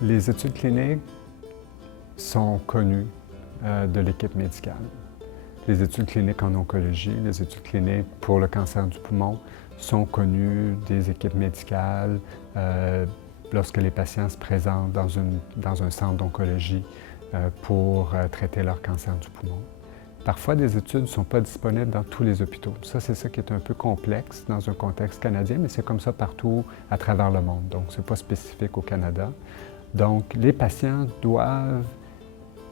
Les études cliniques sont connues de l'équipe médicale. Les études cliniques en oncologie, les études cliniques pour le cancer du poumon sont connues des équipes médicales lorsque les patients se présentent dans un centre d'oncologie pour traiter leur cancer du poumon. Parfois, des études ne sont pas disponibles dans tous les hôpitaux. Ça, c'est ça qui est un peu complexe dans un contexte canadien, mais c'est comme ça partout à travers le monde. Donc, ce n'est pas spécifique au Canada. Donc, les patients doivent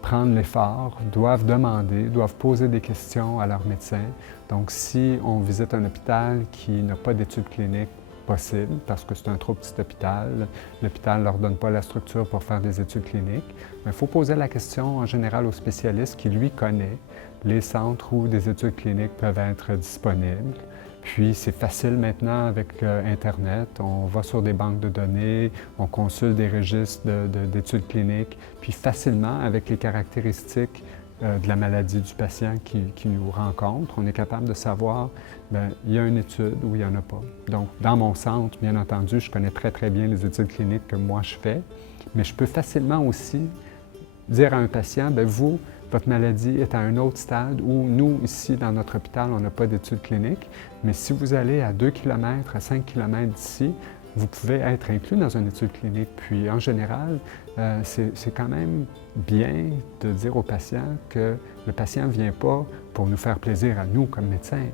prendre l'effort, doivent demander, doivent poser des questions à leur médecin. Donc, si on visite un hôpital qui n'a pas d'études cliniques possibles, parce que c'est un trop petit hôpital, l'hôpital ne leur donne pas la structure pour faire des études cliniques, il faut poser la question en général au spécialiste qui, lui, connaît les centres où des études cliniques peuvent être disponibles. Puis, c'est facile maintenant avec Internet. On va sur des banques de données, on consulte des registres d'études cliniques, puis facilement, avec les caractéristiques de la maladie du patient qui nous rencontre, on est capable de savoir, bien, il y a une étude ou il n'y en a pas. Donc, dans mon centre, bien entendu, je connais très, très bien les études cliniques que moi je fais, mais je peux facilement aussi dire à un patient, bien, vous, votre maladie est à un autre stade où nous, ici, dans notre hôpital, on n'a pas d'études cliniques, mais si vous allez à 2 km, à 5 km d'ici, vous pouvez être inclus dans une étude clinique. Puis, en général, c'est quand même bien de dire au patient que le patient ne vient pas pour nous faire plaisir à nous comme médecins.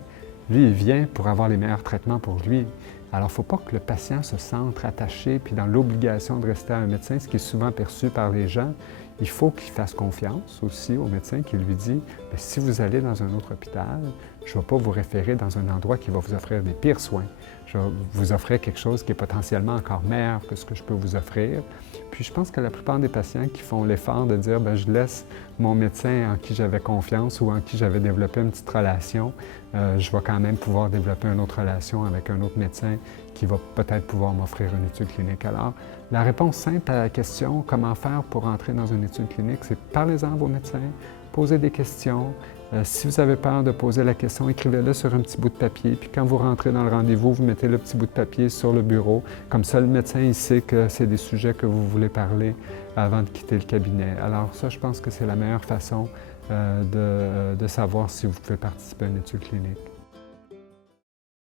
Lui, il vient pour avoir les meilleurs traitements pour lui. Alors, il ne faut pas que le patient se sente attaché puis dans l'obligation de rester à un médecin, ce qui est souvent perçu par les gens. Il faut qu'il fasse confiance aussi au médecin qui lui dit « si vous allez dans un autre hôpital, je ne vais pas vous référer dans un endroit qui va vous offrir des pires soins. Je vais vous offrir quelque chose qui est potentiellement encore meilleur que ce que je peux vous offrir. » Puis je pense que la plupart des patients qui font l'effort de dire « je laisse mon médecin en qui j'avais confiance ou en qui j'avais développé une petite relation, je vais quand même pouvoir développer une autre relation avec un autre médecin qui va peut-être pouvoir m'offrir une étude clinique. » Alors, la réponse simple à la question « Comment faire pour entrer dans une étude clinique ?» c'est parlez-en à vos médecins, posez des questions. Si vous avez peur de poser la question, écrivez-le sur un petit bout de papier. Puis quand vous rentrez dans le rendez-vous, vous mettez le petit bout de papier sur le bureau. Comme ça, le médecin, il sait que c'est des sujets que vous voulez parler avant de quitter le cabinet. Alors ça, je pense que c'est la meilleure façon de savoir si vous pouvez participer à une étude clinique.